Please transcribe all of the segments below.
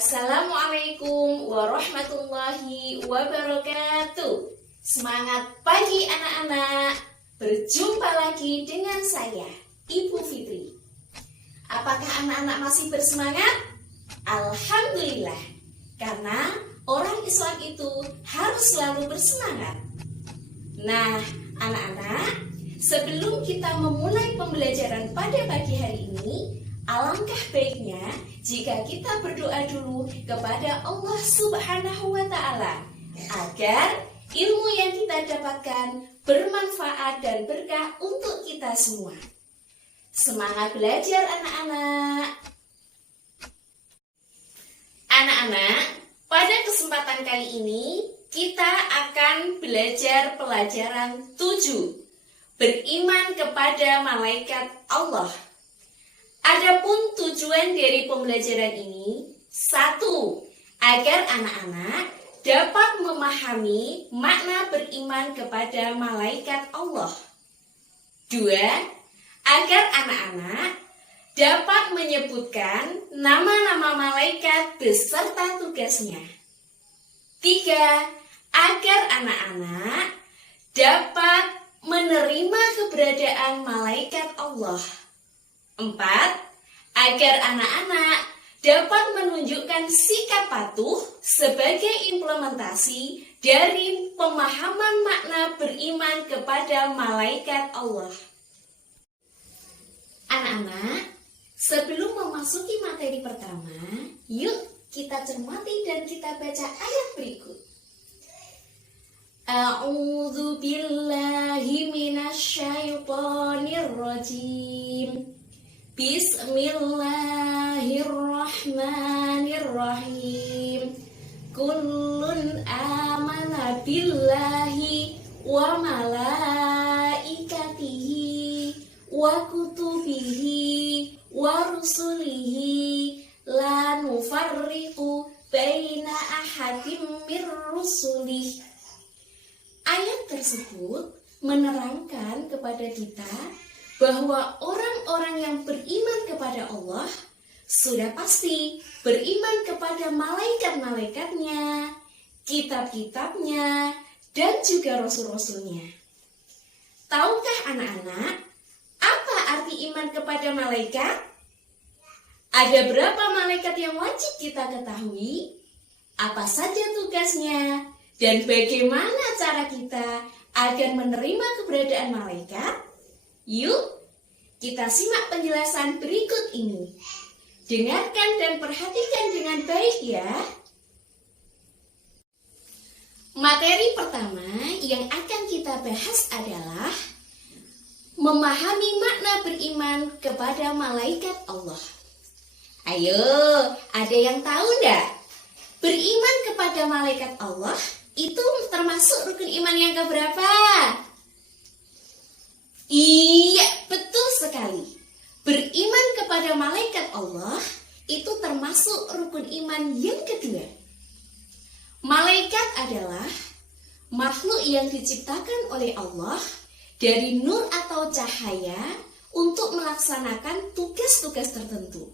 Assalamualaikum warahmatullahi wabarakatuh. Semangat pagi anak-anak. Berjumpa lagi dengan saya, Ibu Fitri. Apakah anak-anak masih bersemangat? Alhamdulillah. Karena orang Islam itu harus selalu bersemangat. Nah, anak-anak, sebelum kita memulai pembelajaran pada pagi hari ini, alangkah baiknya jika kita berdoa dulu kepada Allah Subhanahu wa Ta'ala agar ilmu yang kita dapatkan bermanfaat dan berkah untuk kita semua. Semangat belajar anak-anak. Anak-anak, pada kesempatan kali ini kita akan belajar pelajaran 7, beriman kepada malaikat Allah. Adapun tujuan dari pembelajaran ini, 1, agar anak-anak dapat memahami makna beriman kepada malaikat Allah. 2, agar anak-anak dapat menyebutkan nama-nama malaikat beserta tugasnya. 3, agar anak-anak dapat menerima keberadaan malaikat Allah. 4, agar anak-anak dapat menunjukkan sikap patuh sebagai implementasi dari pemahaman makna beriman kepada malaikat Allah. Anak-anak, sebelum memasuki materi pertama, yuk kita cermati dan kita baca ayat berikut. A'udzu billahi minasyaitonir rajim. Bismillahirrahmanirrahim. Kullun amana billahi wa malaikatihi wa kutubihi wa rusulihi la nufarriqu baina ahadim mir rusulih. Ayat tersebut menerangkan kepada kita bahwa orang-orang yang beriman kepada Allah sudah pasti beriman kepada malaikat-malaikatnya, kitab-kitabnya, dan juga rasul-rasulnya. Tahukah anak-anak apa arti iman kepada malaikat? Ada berapa malaikat yang wajib kita ketahui? Apa saja tugasnya? Dan bagaimana cara kita agar menerima keberadaan malaikat? Yuk, kita simak penjelasan berikut ini. Dengarkan dan perhatikan dengan baik ya. Materi pertama yang akan kita bahas adalah memahami makna beriman kepada malaikat Allah. Ayo, ada yang tahu enggak? Beriman kepada malaikat Allah itu termasuk rukun iman yang keberapa? Iya, betul sekali. Beriman kepada malaikat Allah itu termasuk rukun iman yang kedua. Malaikat adalah makhluk yang diciptakan oleh Allah dari nur atau cahaya untuk melaksanakan tugas-tugas tertentu.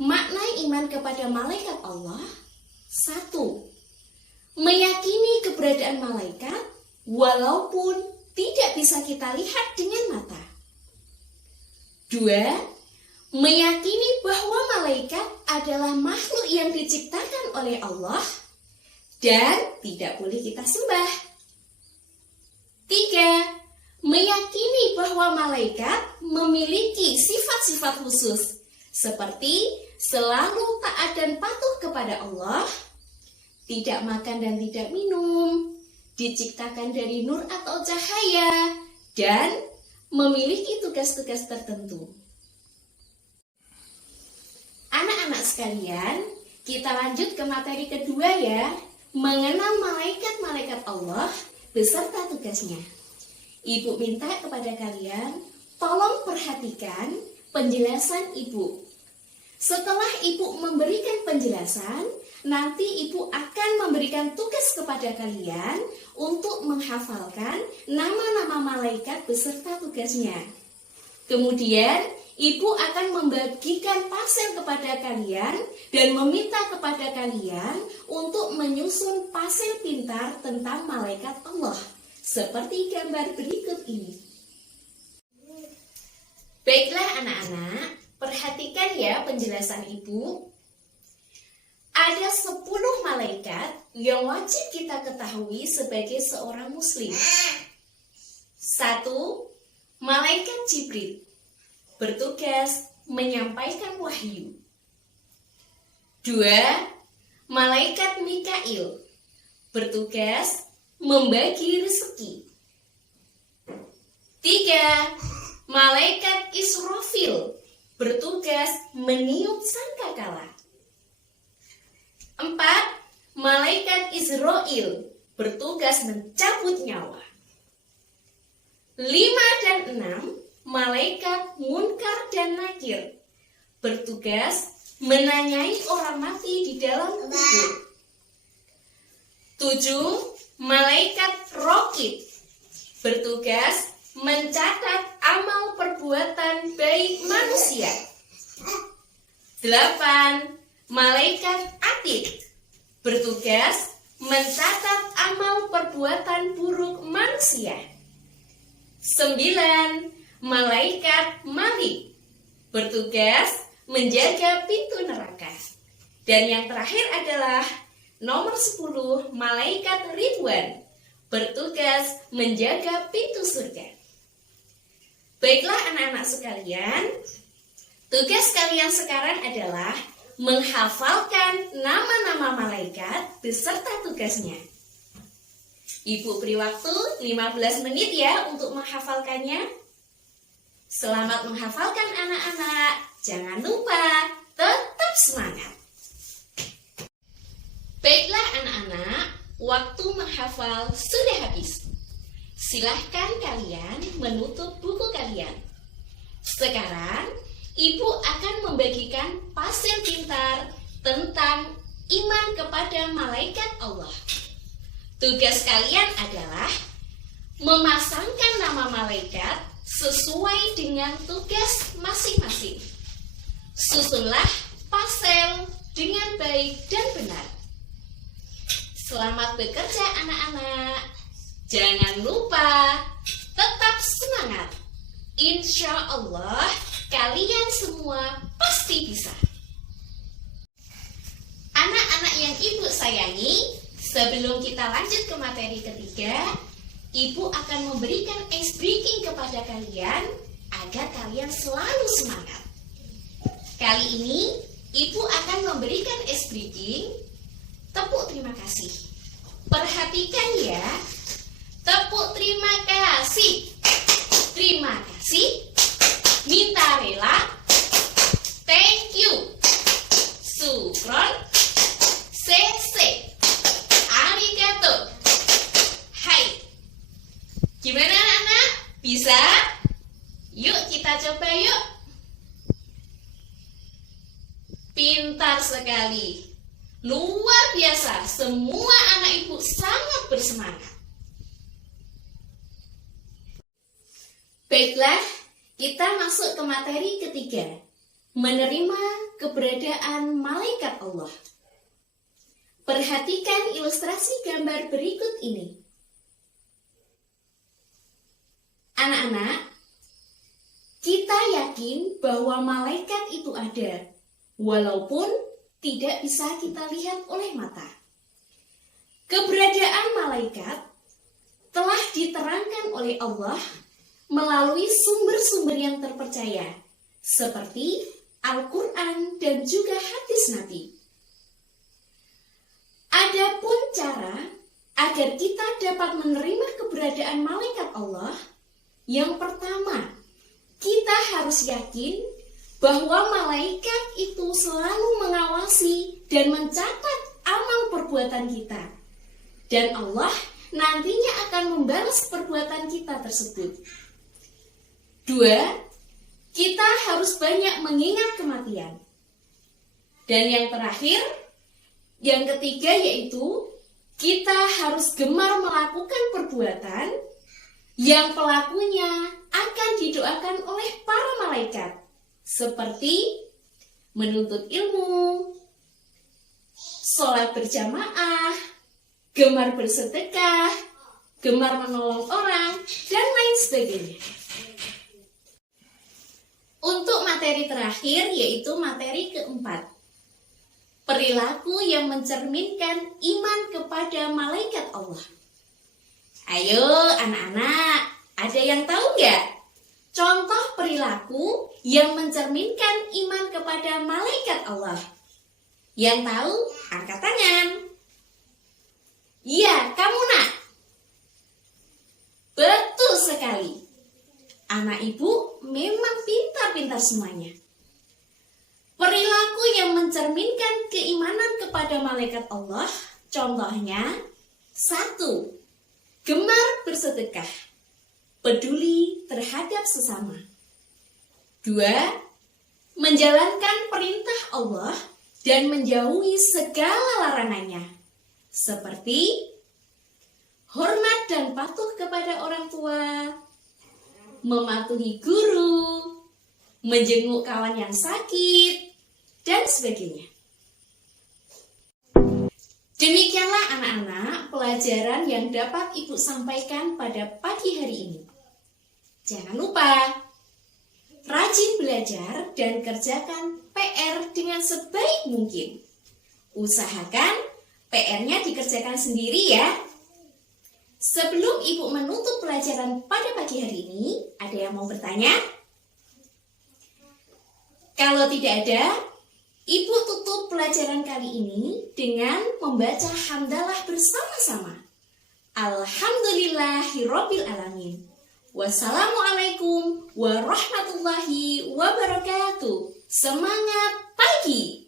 Makna iman kepada malaikat Allah: 1, meyakini keberadaan malaikat walaupun tidak bisa kita lihat dengan mata. 2, meyakini bahwa malaikat adalah makhluk yang diciptakan oleh Allah dan tidak boleh kita sembah. 3, meyakini bahwa malaikat memiliki sifat-sifat khusus seperti selalu taat dan patuh kepada Allah, tidak makan dan tidak minum, diciptakan dari nur atau cahaya, dan memiliki tugas-tugas tertentu. Anak-anak sekalian, kita lanjut ke materi kedua ya, mengenal malaikat-malaikat Allah beserta tugasnya. Ibu minta kepada kalian, tolong perhatikan penjelasan ibu. Setelah ibu memberikan penjelasan, nanti ibu akan memberikan tugas kepada kalian untuk menghafalkan nama-nama malaikat beserta tugasnya. Kemudian ibu akan membagikan pasel kepada kalian dan meminta kepada kalian untuk menyusun pasel pintar tentang malaikat Allah, seperti gambar berikut ini. Baiklah anak-anak, perhatikan ya penjelasan ibu. Ada 10 malaikat yang wajib kita ketahui sebagai seorang muslim. 1. Malaikat Jibril, bertugas menyampaikan wahyu. 2. Malaikat Mikail, bertugas membagi rezeki. 3. Malaikat Israfil, bertugas meniup sangkakala. 4. Malaikat Israel, bertugas mencabut nyawa. 5 dan 6. Malaikat Munkar dan Nakir, bertugas menanyai orang mati di dalam kubur. 7. Malaikat Raqib, bertugas mencatat amal perbuatan baik manusia. 8. Malaikat Atid, bertugas mencatat amal perbuatan buruk manusia. 9. Malaikat Malik, bertugas menjaga pintu neraka. Dan yang terakhir adalah nomor 10, Malaikat Ridwan, bertugas menjaga pintu surga. Baiklah anak-anak sekalian, tugas kalian sekarang adalah menghafalkan nama-nama malaikat beserta tugasnya. Ibu beri waktu 15 menit ya untuk menghafalkannya. Selamat menghafalkan anak-anak. Jangan lupa tetap semangat. Baiklah anak-anak, waktu menghafal sudah habis. Silahkan kalian menutup buku kalian. Sekarang ibu akan membagikan pasel pintar tentang iman kepada malaikat Allah. Tugas kalian adalah memasangkan nama malaikat sesuai dengan tugas masing-masing. Susunlah pasel dengan baik dan benar. Selamat bekerja anak-anak. Jangan lupa tetap semangat. Insya Allah kalian semua pasti bisa. Anak-anak yang ibu sayangi, sebelum kita lanjut ke materi ketiga, ibu akan memberikan ice breaking kepada kalian agar kalian selalu semangat. Kali ini ibu akan memberikan ice breaking tepuk terima kasih. Perhatikan ya, tepuk terima kasih. Terima kasih. Minta rela. Thank you. Sukron. Sensei. Arigato. Hai. Gimana anak-anak? Bisa? Yuk kita coba yuk. Pintar sekali. Luar biasa. Semua anak ibu sangat bersemangat. Baiklah, kita masuk ke materi ketiga. Menerima keberadaan malaikat Allah. Perhatikan ilustrasi gambar berikut ini. Anak-anak, kita yakin bahwa malaikat itu ada, walaupun tidak bisa kita lihat oleh mata. Keberadaan malaikat telah diterangkan oleh Allah melalui sumber-sumber yang terpercaya, seperti Al-Quran dan juga hadis Nabi. Adapun cara agar kita dapat menerima keberadaan malaikat Allah, yang pertama, kita harus yakin bahwa malaikat itu selalu mengawasi dan mencatat amal perbuatan kita. Dan Allah nantinya akan membalas perbuatan kita tersebut. 2. Kita harus banyak mengingat kematian. Dan yang terakhir, yang ketiga yaitu kita harus gemar melakukan perbuatan yang pelakunya akan didoakan oleh para malaikat, seperti menuntut ilmu, sholat berjamaah, gemar bersedekah, gemar menolong orang, dan lain sebagainya. Untuk materi terakhir, yaitu materi keempat, perilaku yang mencerminkan iman kepada malaikat Allah. Ayo anak-anak, ada yang tahu nggak contoh perilaku yang mencerminkan iman kepada malaikat Allah? Yang tahu, angkat tangan. Iya, kamu nak. Betul sekali. Anak ibu memang pintar-pintar semuanya. Perilaku yang mencerminkan keimanan kepada malaikat Allah, contohnya, 1. Gemar bersedekah, peduli terhadap sesama. 2. Menjalankan perintah Allah dan menjauhi segala larangannya, seperti hormat dan patuh kepada orang tua, mematuhi guru, menjenguk kawan yang sakit, dan sebagainya. Demikianlah anak-anak pelajaran yang dapat Ibu sampaikan pada pagi hari ini. Jangan lupa, rajin belajar dan kerjakan PR dengan sebaik mungkin. Usahakan PR-nya dikerjakan sendiri ya. Sebelum Ibu menutup pelajaran pada pagi hari ini, ada yang mau bertanya? Kalau tidak ada, Ibu tutup pelajaran kali ini dengan membaca hamdalah bersama-sama. Alhamdulillahirabbil alamin. Wassalamualaikum warahmatullahi wabarakatuh. Semangat pagi!